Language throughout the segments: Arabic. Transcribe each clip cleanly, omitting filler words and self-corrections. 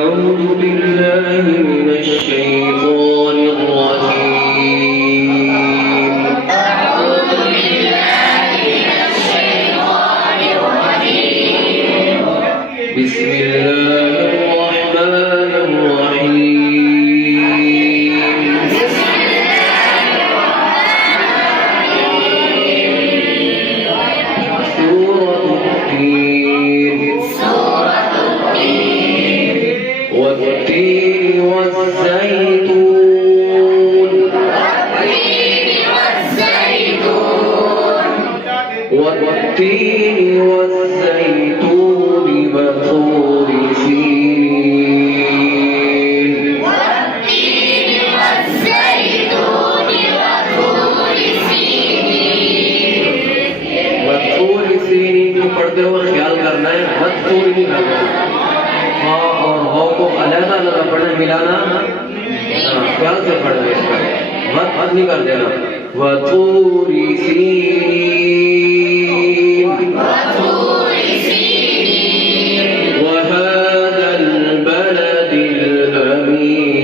أعوذ بالله من الشيطان الرجيم. أعوذ بالله من الشيطان الرجيم. بسم الله الرحمن الرحيم. بسم الله الرحمن الرحيم. سورة التين. سورة التين. والتين والزيتون. والتين والزيتون. والتين والزيتون وطور سينين. والتين والزيتون وطور سينين. वत्तूर सीनीन को पढ़ते हुए ख्याल करना है, वत्तूर नहीं करना। हाँ और हो को अलग-अलग पढ़ना, मिलाना ख्याल से पढ़ना है इसका, मत नहीं कर देना। वत्तूर सीनीन وطور سينين. وهذا البلد الأمين.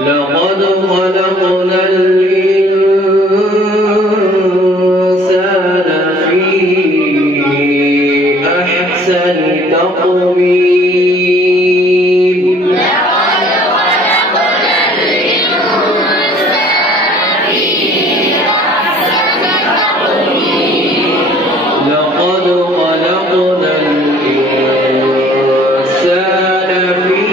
لقد خلقنا الإنسان في أحسن تقويم. لقد خلقنا الإنسان في أحسن تقويم. لقد خلقنا الإنسان في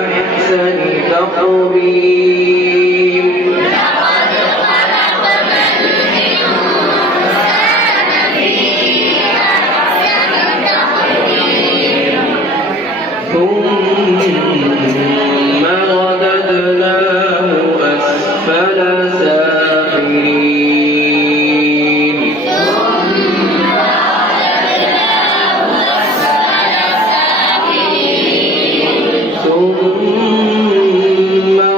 أحسن تقويم. لقد خلقنا الإنسان في أحسن تقويم. ثم رددناه أسفل سافلين. ثم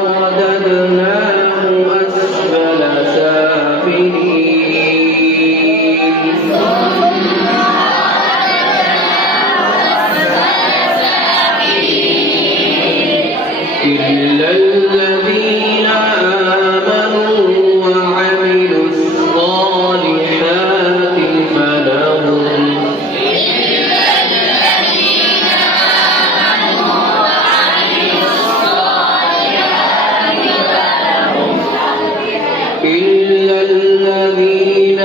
رددناه أسفل سافلين. إلا الذين آمنوا وعملوا الصالحات فلهم إلا الذين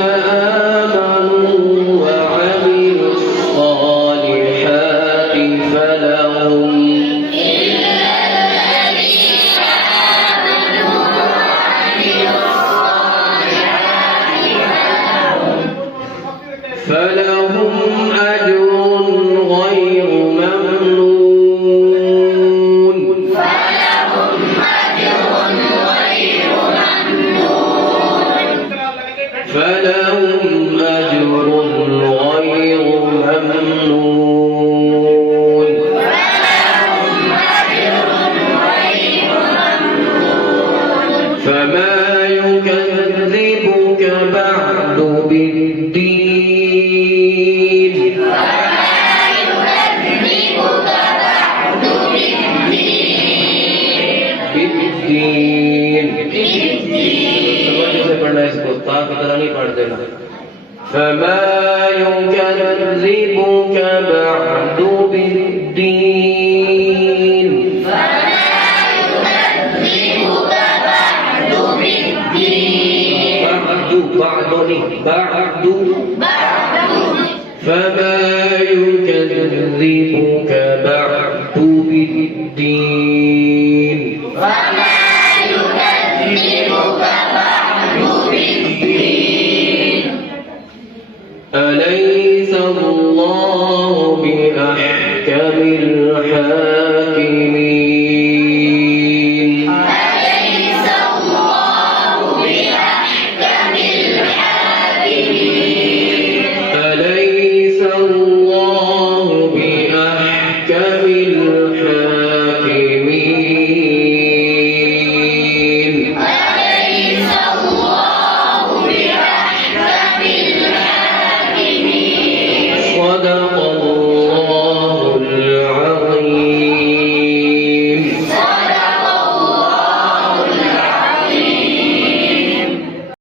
آمنوا وعملوا الصالحات فلهم فلهم أجر غير ممنون. فلهم أجر غير ممنون. فلهم أجر غير ممنون. فلهم أجر غير ممنون. فما يكذبك بعد بالدين. فما يكذبك بعد بالدين. بالدين بالدين. समझ से पढ़ना है इसको, ता की तरह नहीं पढ़ देना। فما يكذبك بعد بالدين. فما يكذبك بعد بالدين. بعد بعد. فما يكذبك بعد بالدين.